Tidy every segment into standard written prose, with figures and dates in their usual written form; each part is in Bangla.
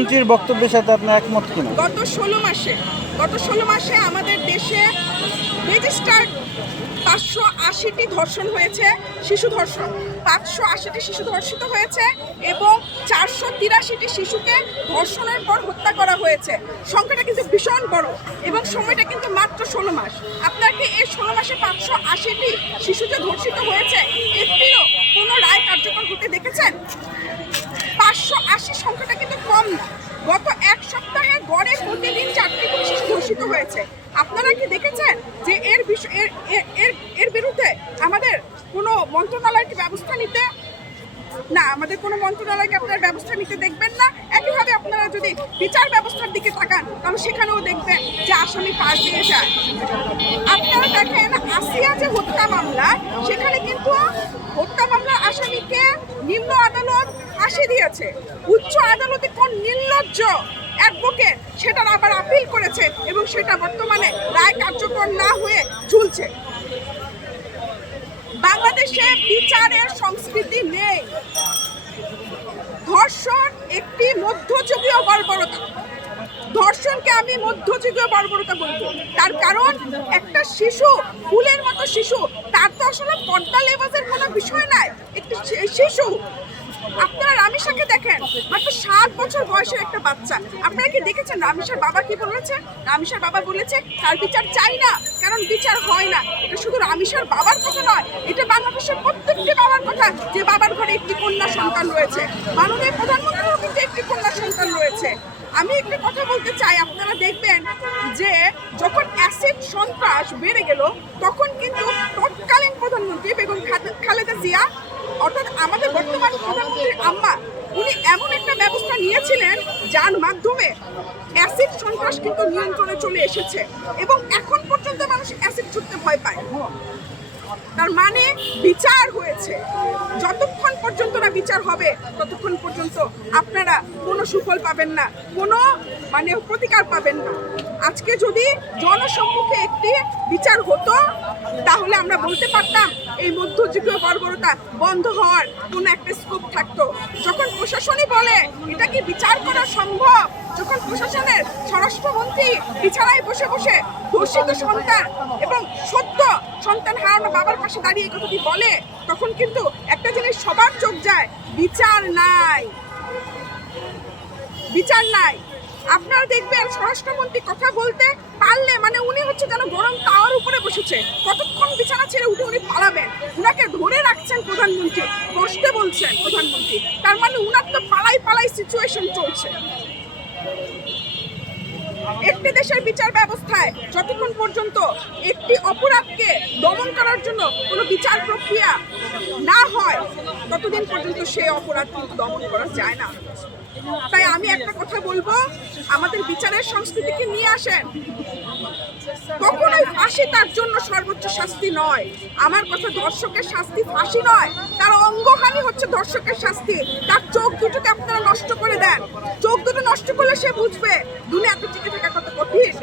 প্রধানমন্ত্রীর বক্তব্যের সাথে আপনি একমত কিনা? গত 16 মাসে আমাদের দেশে রেজিস্টার্ড 580টি ধর্ষণ হয়েছে, শিশু ধর্ষণ 580টি শিশু ধর্ষিত হয়েছে এবং 483টি শিশুকে ধর্ষণের পর হত্যা করা হয়েছে। সংখ্যাটা কিন্তু ভীষণ বড় এবং সময়টা কিন্তু মাত্র 16 মাস। আপনার কি এই 16 মাসে 580টি শিশু যে ধর্ষিত হয়েছে একটিরও কোনো রায় কার্যকর হতে দেখেছেন? 580 সংখ্যাটা কিন্তু কম না। গত এক সপ্তাহে গড়ে প্রতিদিন 4টি করে শিশু ধর্ষিত হয়েছে। আপনারা কি দেখেছেন যে এর বিরুদ্ধে আমাদের কোনো মন্ত্রণালয়কে ব্যবস্থা নিতে? না, আমাদের কোনো মন্ত্রণালয়কে আপনারা ব্যবস্থা নিতে দেখবেন না। একইভাবে আপনারা যদি বিচার ব্যবস্থার দিকে তাকান তাহলে সেখানেও দেখবেন যে আসামি পার পেয়ে যায়। আপনারা দেখেন আসিয়া যে হত্যা মামলা, সেখানে কিন্তু হত্যা মামলার আসামিকে নিম্ন আদালত ফাঁসি দিয়েছে। উচ্চ আদালতে কোন নির্লজ্জ অ্যাডভোকেট সেটার আবার আপিল করেছে এবং সেটা বর্তমানে রায় কার্যকর না হয়ে ঝুলছে। বাংলাদেশে বিচারের সংস্কৃতি নেই। ধর্ষণ একটি মধ্যযুগীয় বর্বরতা। ধর্ষণকে আমি মধ্যযুগীয় বর্বরতা বলবো। তার কারণ একটা শিশু, ফুলের মতো শিশু, তার তো আসলে পর্দা লেবাসের কোনো বিষয় নাই। একটি শিশু, আপনারা রামিসাকে দেখেন, মাত্র 7 বছর বয়সের একটা বাচ্চা। আপনারা কি দেখেছেন রামিসার বাবা কি বলেছে? রামিসার বাবা বলেছে তার বিচার চাই না, কারণ বিচার হয় না। এটা শুধু রামিসার বাবার কথা নয়, এটা বাংলাদেশের প্রত্যেকটি বাবার কথা, যে বাবার ঘরে একটি কন্যা সন্তান রয়েছে। মাননীয় প্রধানমন্ত্রীরও কিন্তু একটি কন্যা সন্তান রয়েছে। আমি একটা কথা বলতে চাই, আপনারা দেখবেন যে যখন অ্যাসিড সন্ত্রাস বেড়ে গেল তখন কিন্তু তৎকালীন প্রধানমন্ত্রী বেগম খালেদা জিয়া, অর্থাৎ আমাদের বর্তমান প্রধানমন্ত্রীর আম্মা, উনি এমন একটা ব্যবস্থা নিয়েছিলেন যার মাধ্যমে অ্যাসিড সন্ত্রাস কিন্তু নিয়ন্ত্রণে চলে এসেছে এবং এখন পর্যন্ত মানুষ অ্যাসিড ছুটতে ভয় পায়। তার মানে বিচার হয়েছে। যতক্ষণ পর্যন্ত না বিচার হবে ততক্ষণ পর্যন্ত আপনারা কোনো সুফল পাবেন না, কোনো প্রতিকার পাবেন না। আজকে যদি জনসম্মুখে একটি বিচার হতো তাহলে আমরা বলতে পারতাম এই মধ্যযুগীয় বর্বরতা বন্ধ হওয়ার কোনো একটা স্কোপ থাকতো। যখন প্রশাসনই বলে এটা কি বিচার করা সম্ভব, যখন প্রশাসনের স্বরাষ্ট্রমন্ত্রী বিছানায় বসে বসে ধর্ষিত সন্তান এবং সদ্য সন্তান হারানো বাবার পাশে দাঁড়িয়ে এই কথাটি বলে, তখন কিন্তু একটা জিনিস সবার চোখ যায়, বিচার নাই, বিচার নাই। আপনারা দেখবেন স্বরাষ্ট্রমন্ত্রী কথা বলতে পারলে উনি হচ্ছে যেন গরম তাওয়ার উপরে বসেছে। কতক্ষণ বিছানা ছেড়ে উঠে উনি পালাবেন, উনাকে ধরে রাখছেন প্রধানমন্ত্রী, বসতে বলছেন প্রধানমন্ত্রী। তার মানে উনার তো পালাই সিচুয়েশন চলছে। একটি দেশের বিচার ব্যবস্থায় যতক্ষণ পর্যন্ত একটি অপরাধকে দমন করার জন্য কোনো বিচার প্রক্রিয়া না হয় ততদিন পর্যন্ত সেই অপরাধ কিন্তু দমন করা যায় না। তাই আমি একটা কথা বলবো, আমাদের বিচারের সংস্কৃতিকে নিয়ে আসেন। কখনোই ফাঁসি তার জন্য সর্বোচ্চ শাস্তি নয়। আমার কথা, ধর্ষকের শাস্তি ফাঁসি নয়, তার অঙ্গহানি হচ্ছে ধর্ষকের শাস্তি। তার চোখ দুটোকে আপনারা নষ্ট করে দেন। চোখ দুটো নষ্ট করলে সে বুঝবে দুনিয়াতে টিকে থাকা কত কঠিন।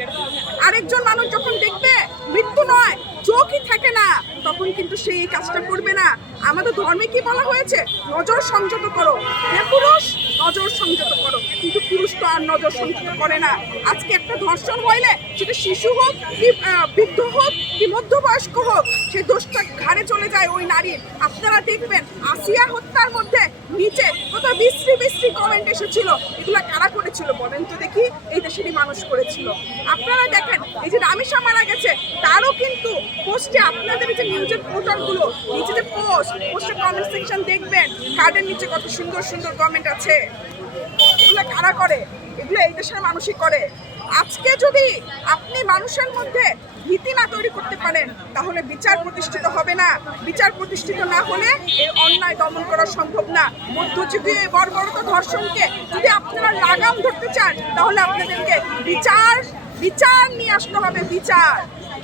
আরেকজন মানুষ যখন দেখবে মৃত্যু নয়, চোখই থাকে না, তখন কিন্তু সেই কাজটা করবে না। আমাদের ধর্মে কি বলা হয়েছে? নজর সংযত করো। হে পুরুষ, নজর সংযত করো। কিন্তু পুরুষ তো আর নজর সংযত করে না। আজকে একটা ধর্ষণ হইলে সেটা শিশু হোক কি বৃদ্ধ হোক কি মধ্যবয়স্ক হোক, সেই দোষটা ঘাড়ে চলে যায় ওই নারীর। আপনারা দেখবেন আসিয়া হত্যার মধ্যে নিচে কত বিশ্রী কমেন্ট এসেছিল। এগুলা কারা করেছিল বলেন তো দেখি? এই দেশেরই মানুষ করেছিল। আপনারা দেখেন এই যে রামিসা মারা গেছে, তারও কিন্তু পোস্টে, আপনাদের যে নিউজের পোর্টালগুলো নিচে যে পোস্টের কমেন্ট সেকশন দেখবেন, কার্ডের নিচে কত সুন্দর কমেন্ট আছে। এগুলো কারা করে? এগুলো এই দেশের মানুষই করে। আজকে যদি আপনি মানুষের মধ্যে ভীতি না তৈরি করতে পারেন তাহলে বিচার প্রতিষ্ঠিত হবে না। বিচার প্রতিষ্ঠিত না হলে এর অন্যায় দমন করা সম্ভব না। মধ্যযুগীয় বর্বরতা ধর্ষণকে যদি আপনারা লাগাম ধরতে চান তাহলে আপনাদেরকে বিচার নিয়ে আসতে হবে। বিচার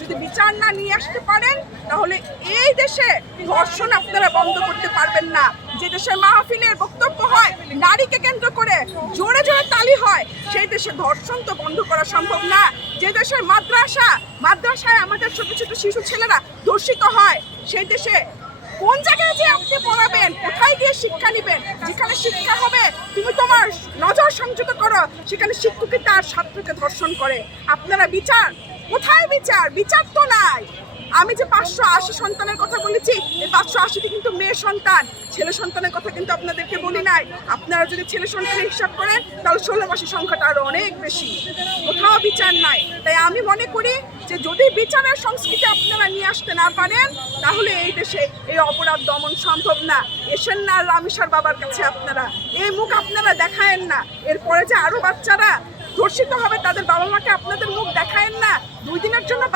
যদি বিচার না নিয়ে আসতে পারেন তাহলে এই দেশে ধর্ষণ আপনারা বন্ধ করতে পারবেন না। যে দেশের মাহফিলের বক্তব্য হয় নারীকে কেন্দ্র করে জোরে তালি হয়, সেই দেশে ধর্ষণ তো বন্ধ করা সম্ভব না। যে দেশের মাদ্রাসায় আমাদের ছোট ছোট শিশু ছেলেরা ধর্ষিত হয়, সেই দেশে কোন জায়গায় যে আপনি পড়াবেন, কোথায় গিয়ে শিক্ষা নেবেন, যেখানে শিক্ষা হবে তুমি তোমার নজর সংযত করো, সেখানে শিক্ষকই তার ছাত্রকে ধর্ষণ করে। আপনারা বিচার, কোথায় বিচার? বিচার তো নাই। আমি যে 580 সন্তানের কথা বলেছি, এই 580টি কিন্তু মেয়ে সন্তান, ছেলে সন্তানের কথা কিন্তু আপনাদেরকে বলি নাই। আপনারা যদি ছেলে সন্তানের হিসাব করেন তাহলে 16 মাসের সংখ্যাটা আরো অনেক বেশি। কোথাও বিচার নাই। তাই আমি মনে করি যে যদি বিচারের সংস্কৃতি আপনারা নিয়ে আসতে না পারেন, তাহলে এই দেশে এই অপরাধ দমন সম্ভব না। এসেন না রামেশ্বর বাবার কাছে, আপনারা এই মুখ আপনারা দেখায়েন না। এরপরে যে আরো বাচ্চারা ধর্ষিত হবে, তাদের বাবা মাকে আপনাদের মুখ দেখায়েন না। 2 দিনের জন্য